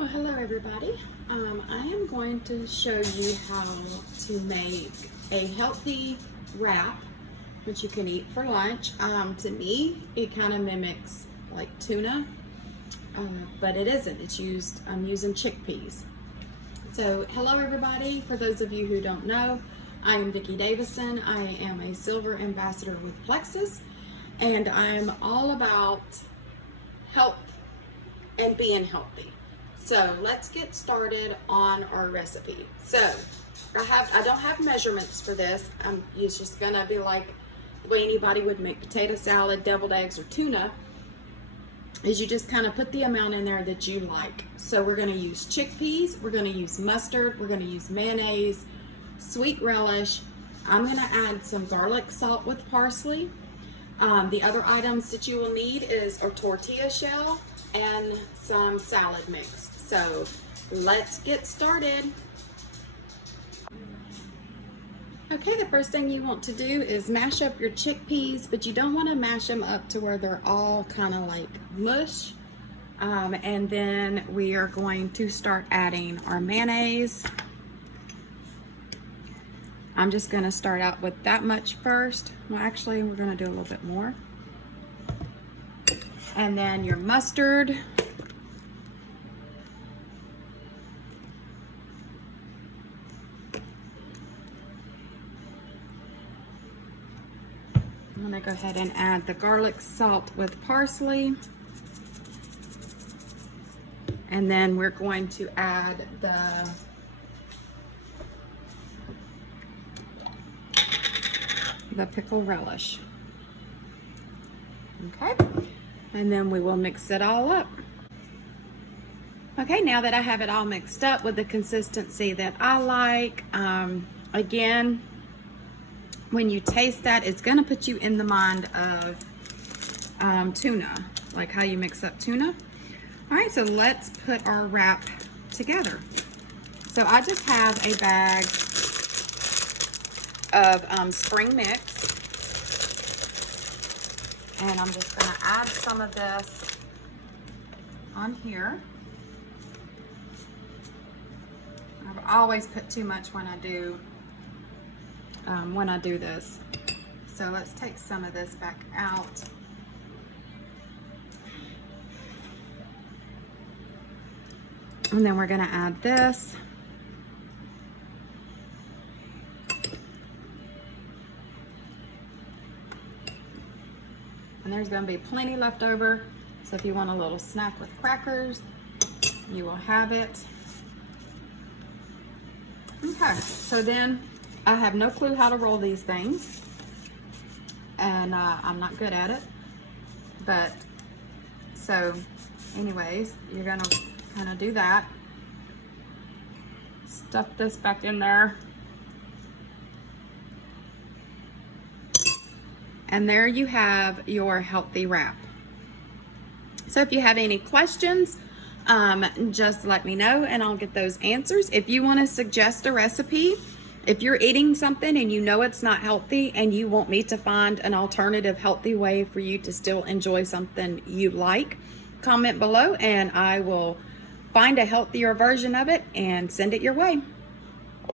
Well, hello everybody. I am going to show you how to make a healthy wrap, which you can eat for lunch. To me, it kind of mimics like tuna, but it isn't. I'm using chickpeas. So, hello everybody. For those of you who don't know, I am Vicki Davison. I am a silver ambassador with Plexus, and I'm all about health and being healthy. So let's get started on our recipe. So I don't have measurements for this. It's just gonna be like the way anybody would make potato salad, deviled eggs, or tuna, is you just kind of put the amount in there that you like. So we're gonna use chickpeas, we're gonna use mustard, we're gonna use mayonnaise, sweet relish. I'm gonna add some garlic salt with parsley. The other items that you will need is a tortilla shell and some salad mix. So let's get started. Okay, the first thing you want to do is mash up your chickpeas, but you don't want to mash them up to where they're all kind of like mush. And then we are going to start adding our mayonnaise. I'm just going to start out with that much first. Well, actually, we're going to do a little bit more. And then your mustard. I'm going to go ahead and add the garlic salt with parsley. And then we're going to add the pickle relish. Okay, and then we will mix it all up. Okay, now that I have it all mixed up with the consistency that I like, again, when you taste that, it's gonna put you in the mind of tuna, like how you mix up tuna. All right, so let's put our wrap together. So I just have a bag of spring mix, and I'm just gonna add some of this on here. I always put too much when I do this. So let's take some of this back out. And then we're gonna add this. And there's gonna be plenty left over. So if you want a little snack with crackers, you will have it. Okay, so then I have no clue how to roll these things. And I'm not good at it. But, so anyways, you're gonna kind of do that. Stuff this back in there. And there you have your healthy wrap. So if you have any questions, just let me know and I'll get those answers. If you want to suggest a recipe, if you're eating something and you know it's not healthy and you want me to find an alternative healthy way for you to still enjoy something you like, comment below and I will find a healthier version of it and send it your way.